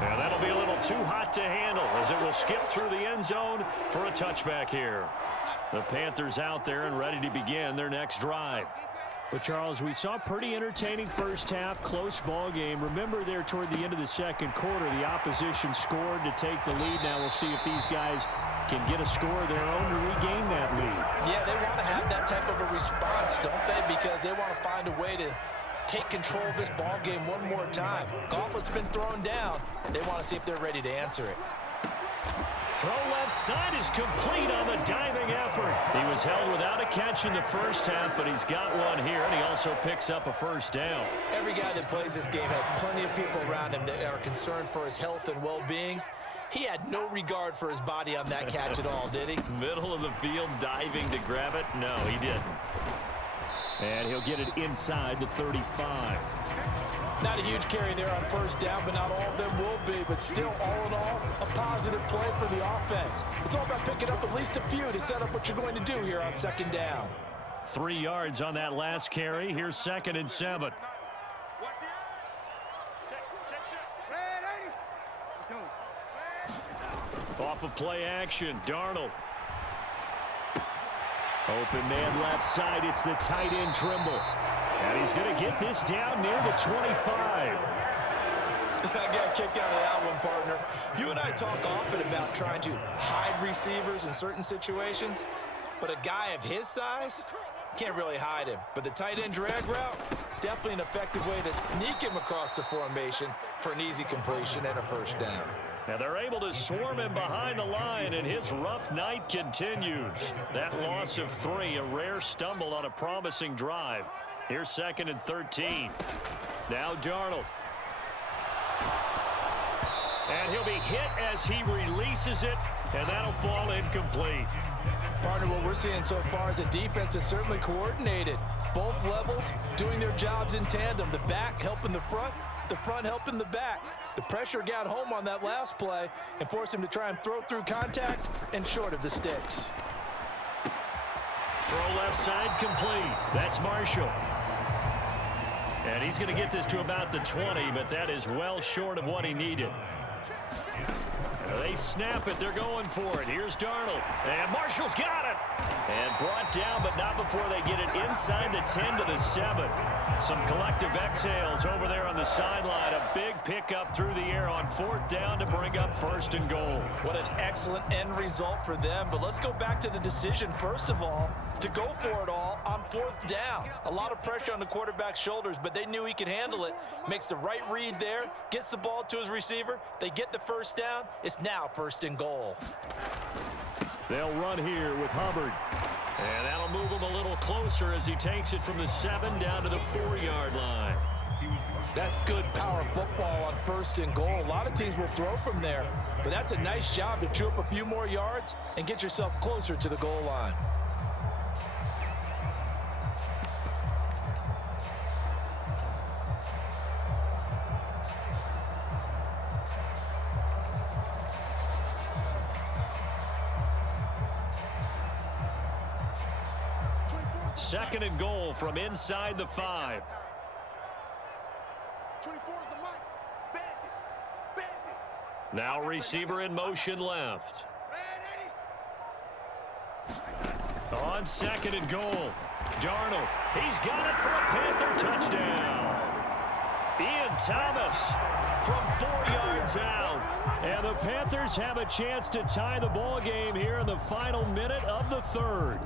And that'll be a little too hot to handle as it will skip through the end zone for a touchback here. The Panthers out there and ready to begin their next drive. But, Charles, we saw a pretty entertaining first half, close ball game. Remember there toward the end of the second quarter, the opposition scored to take the lead. Now we'll see if these guys can get a score of their own to regain that lead. Yeah, they want to have that type of a response, don't they? Because they want to find a way to take control of this ball game one more time. Gauntlet's been thrown down. They want to see if they're ready to answer it. Throw left side is complete on the diving effort. He was held without a catch in the first half, but he's got one here, and he also picks up a first down. Every guy that plays this game has plenty of people around him that are concerned for his health and well-being. He had no regard for his body on that catch at all, did he? Middle of the field diving to grab it? No, he didn't. And he'll get it inside the 35. Not a huge carry there on first down, but not all of them will be. But still, all in all, a positive play for the offense. It's all about picking up at least a few to set up what you're going to do here on second down. 3 yards on that last carry. Here's 2nd and 7. Off of play action, Darnold. Open man left side. It's the tight end Trimble. And he's going to get this down near the 25. I got kicked out of that one, partner. You and I talk often about trying to hide receivers in certain situations, but a guy of his size can't really hide him. But the tight end drag route, definitely an effective way to sneak him across the formation for an easy completion and a first down. Now they're able to swarm him behind the line, and his rough night continues. That loss of 3, a rare stumble on a promising drive. Here's 2nd and 13. Now Darnold. And he'll be hit as he releases it, and that'll fall incomplete. Partner, what we're seeing so far is a defense that's certainly coordinated. Both levels doing their jobs in tandem. The back helping the front helping the back. The pressure got home on that last play and forced him to try and throw through contact and short of the sticks. Throw left side complete. That's Marshall. And he's going to get this to about the 20, but that is well short of what he needed. They snap it. They're going for it. Here's Darnold. And Marshall's got it. And brought down, but not before they get it inside the 10 to the 7. Some collective exhales over there on the sideline. A big pickup through the air on 4th down to bring up 1st and goal. What an excellent end result for them. But let's go back to the decision, first of all, to go for it all on 4th down. A lot of pressure on the quarterback's shoulders, but they knew he could handle it. Makes the right read there, gets the ball to his receiver. They get the first down. It's now 1st and goal. They'll run here with Hubbard. And that'll move him a little closer as he takes it from the 7 down to the 4-yard line. That's good power football on 1st and goal. A lot of teams will throw from there, but that's a nice job to chew up a few more yards and get yourself closer to the goal line. Second and goal from inside the 5. 24 is the mic. Bandit. Now receiver in motion left. On 2nd and goal. Darnold. He's got it for a Panther touchdown. Ian Thomas from 4 yards out. And the Panthers have a chance to tie the ball game here in the final minute of the 3rd.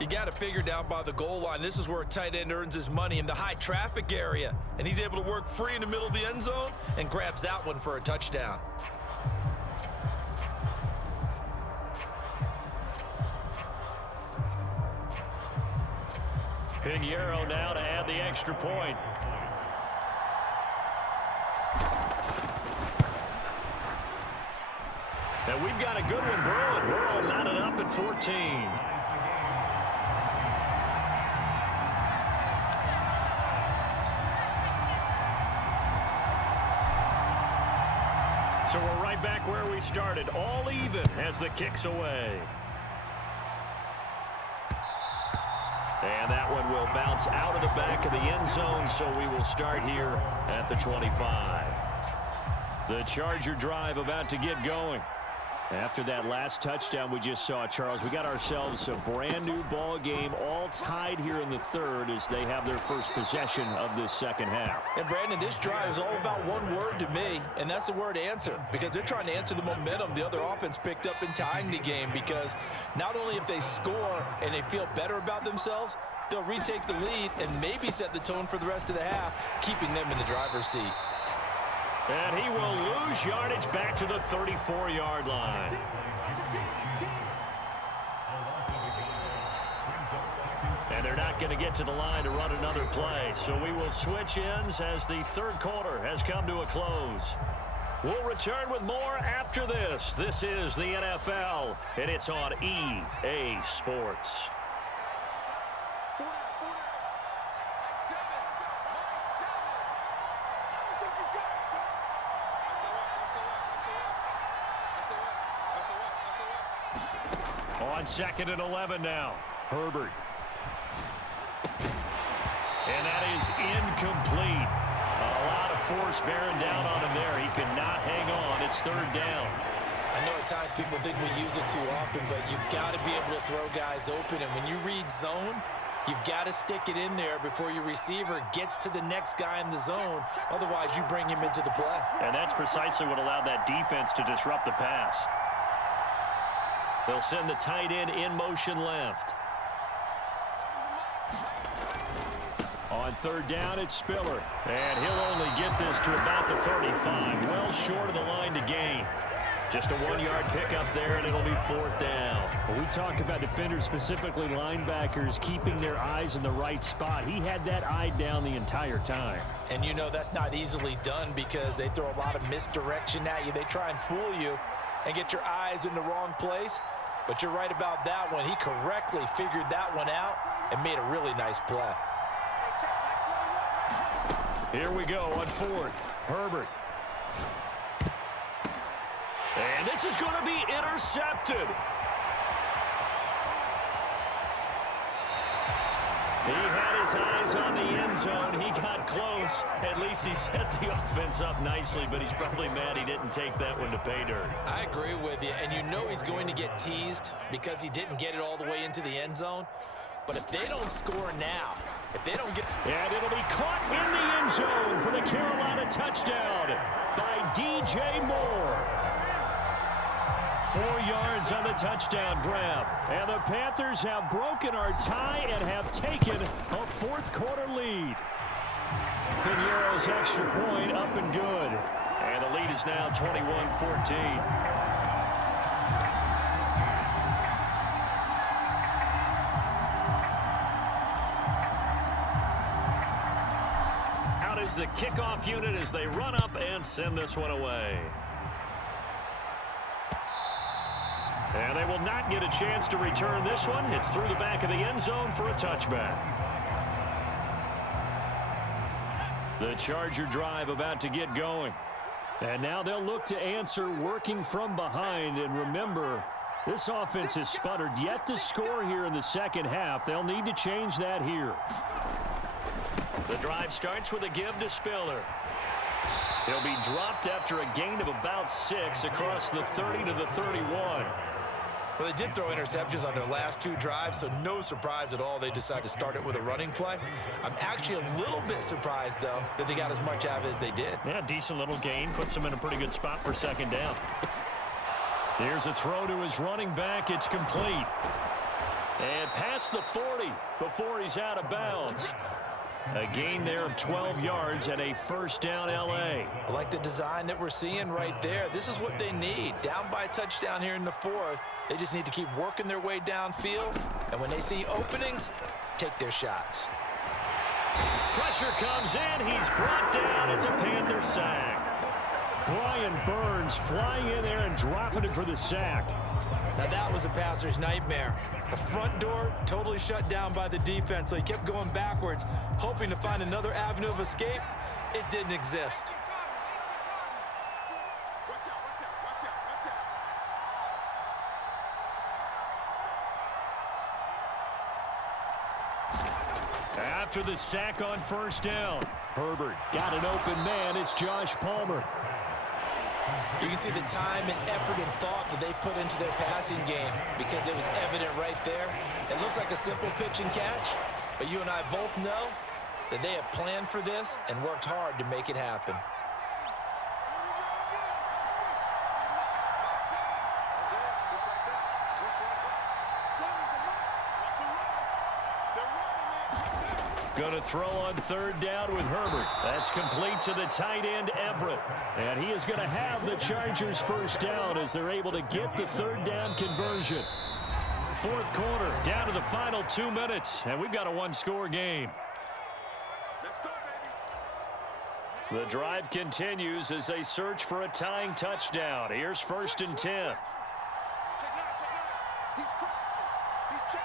You got to figure down by the goal line. This is where a tight end earns his money, in the high traffic area. And he's able to work free in the middle of the end zone and grabs that one for a touchdown. Pinheiro now to add the extra point. And we've got a good one brewing. We're all knotted up at 14. So we're right back where we started, all even as the kick's away. And that one will bounce out of the back of the end zone, so we will start here at the 25. The Charger drive about to get going. After that last touchdown we just saw, Charles, we got ourselves a brand new ball game, all tied here in the third as they have their first possession of this second half. And Brandon, this drive is all about one word to me, and that's the word answer, because they're trying to answer the momentum the other offense picked up in tying the game, because not only if they score and they feel better about themselves, they'll retake the lead and maybe set the tone for the rest of the half, keeping them in the driver's seat. And he will lose yardage back to the 34-yard line. And they're not going to get to the line to run another play. So we will switch ends as the third quarter has come to a close. We'll return with more after this. This is the NFL, and it's on EA Sports. On 2nd and 11 now. Herbert. And that is incomplete. A lot of force bearing down on him there. He could not hang on. It's third down. I know at times people think we use it too often, but you've got to be able to throw guys open. And when you read zone, you've got to stick it in there before your receiver gets to the next guy in the zone. Otherwise, you bring him into the play. And that's precisely what allowed that defense to disrupt the pass. They'll send the tight end in motion left. On third down, it's Spiller. And he'll only get this to about the 35. Well short of the line to gain. Just a 1-yard pickup there, and it'll be fourth down. When we talk about defenders, specifically linebackers, keeping their eyes in the right spot. He had that eye down the entire time. And you know that's not easily done because they throw a lot of misdirection at you. They try and fool you and get your eyes in the wrong place. But you're right about that one. He correctly figured that one out and made a really nice play. Here we go on fourth. Herbert. And this is going to be intercepted. He had his eyes on the end zone. He got close. At least he set the offense up nicely, but he's probably mad he didn't take that one to pay dirt. I agree with you, and you know he's going to get teased because he didn't get it all the way into the end zone. But if they don't score now, if they don't get... And it'll be caught in the end zone for the Carolina touchdown by DJ Moore. 4 yards on the touchdown grab. And the Panthers have broken our tie and have taken a fourth quarter lead. Piñeiro's extra point up and good. And the lead is now 21-14. Is the kickoff unit as they run up and send this one away. And they will not get a chance to return this one. It's through the back of the end zone for a touchback. The Charger drive about to get going. And now they'll look to answer working from behind. And remember, this offense has sputtered yet to score here in the second half. They'll need to change that here. The drive starts with a give to Spiller. He'll be dropped after a gain of about 6 across the 30 to the 31. Well, they did throw interceptions on their last 2 drives, so no surprise at all they decided to start it with a running play. I'm actually a little bit surprised, though, that they got as much out of it as they did. Yeah, decent little gain. Puts them in a pretty good spot for second down. Here's a throw to his running back. It's complete. And past the 40 before he's out of bounds. A gain there of 12 yards and a first down L.A. I like the design that we're seeing right there. This is what they need. Down by a touchdown here in the 4th. They just need to keep working their way downfield. And when they see openings, take their shots. Pressure comes in. He's brought down. It's a Panther sack. Brian Burns flying in there and dropping it for the sack. Now that was a passer's nightmare. The front door totally shut down by the defense, so he kept going backwards, hoping to find another avenue of escape. It didn't exist. After the sack on first down, Herbert got an open man. It's Josh Palmer. You can see the time and effort and thought that they put into their passing game because it was evident right there. It looks like a simple pitch and catch, but you and I both know that they have planned for this and worked hard to make it happen. Going to throw on third down with Herbert. That's complete to the tight end, Everett. And he is going to have the Chargers first down as they're able to get the third down conversion. Fourth quarter, down to the final 2 minutes, and we've got a one-score game. Let's go, baby. The drive continues as they search for a tying touchdown. Here's 1st and 10. Check it out, check it out. He's crossing. He's checking.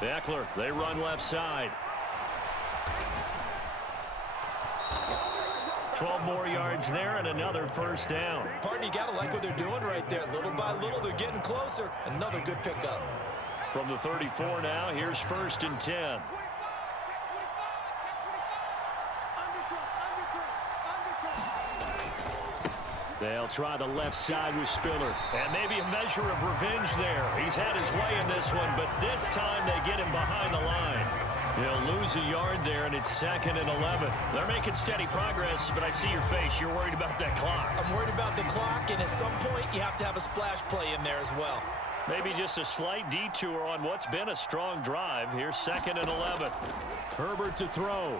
Eckler, they run left side. 12 more yards there and another first down. Partner, you got to like what they're doing right there. Little by little, they're getting closer. Another good pickup. From the 34 now, here's 1st and 10. They'll try the left side with Spiller. And maybe a measure of revenge there. He's had his way in this one, but this time they get him behind the line. He'll lose a yard there, and it's 2nd and 11. They're making steady progress, but I see your face. You're worried about that clock. I'm worried about the clock, and at some point, you have to have a splash play in there as well. Maybe just a slight detour on what's been a strong drive. Here's 2nd and 11. Herbert to throw.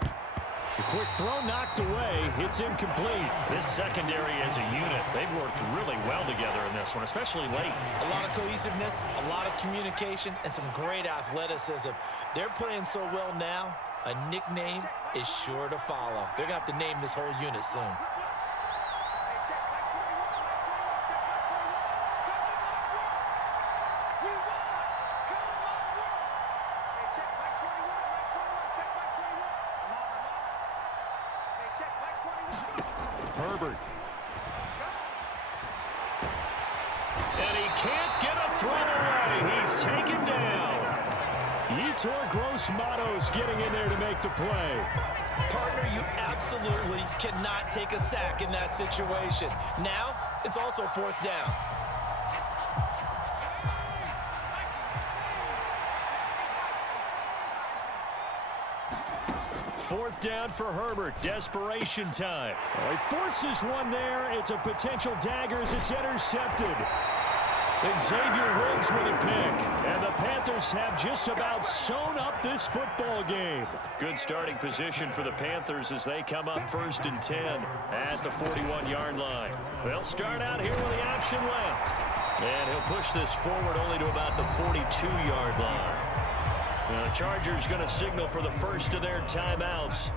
The quick throw knocked away. It's incomplete. This secondary as a unit, they've worked really well together in this one, especially late. A lot of cohesiveness, a lot of communication, and some great athleticism. They're playing so well now, a nickname is sure to follow. They're going to have to name this whole unit soon. Herbert. And he can't get a throw away. He's taken down. Yetur Gross-Matos getting in there to make the play. Partner, you absolutely cannot take a sack in that situation. Now, it's also 4th down. Fourth down for Herbert. Desperation time. He forces one there. It's a potential dagger as it's intercepted. Xavier Woods with a pick. And the Panthers have just about sewn up this football game. Good starting position for the Panthers as they come up 1st and 10 at the 41-yard line. They'll start out here with the option left. And he'll push this forward only to about the 42-yard line. The Chargers going to signal for the first of their timeouts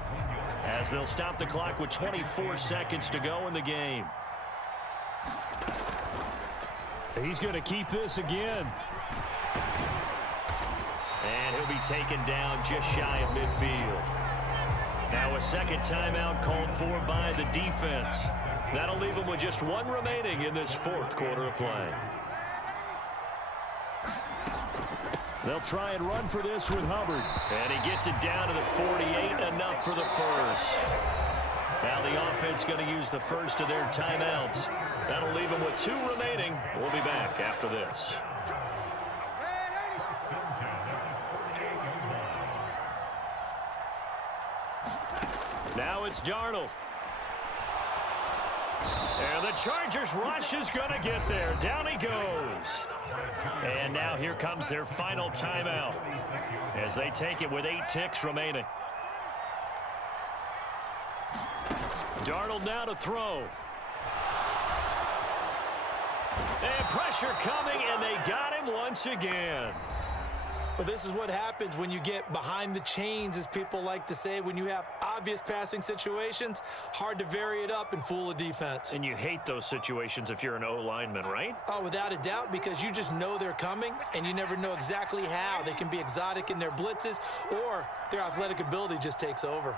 as they'll stop the clock with 24 seconds to go in the game. He's going to keep this again. And he'll be taken down just shy of midfield. Now a second timeout called for by the defense. That'll leave him with just one remaining in this 4th quarter of play. They'll try and run for this with Hubbard. And he gets it down to the 48, enough for the first. Now the offense going to use the first of their timeouts. That'll leave them with 2 remaining. We'll be back after this. Now it's Darnold. And the Chargers rush is going to get there. Down he goes. And now here comes their final timeout as they take it with 8 ticks remaining. Darnold now to throw. And pressure coming, and they got him once again. But this is what happens when you get behind the chains, as people like to say. When you have obvious passing situations, hard to vary it up and fool a defense. And you hate those situations if you're an O-lineman, right? Oh, without a doubt, because you just know they're coming, and you never know exactly how. They can be exotic in their blitzes, or their athletic ability just takes over.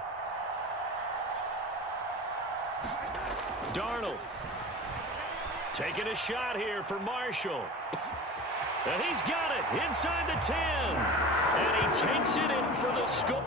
Darnold taking a shot here for Marshall. And he's got it inside the 10. And he takes it in for the score.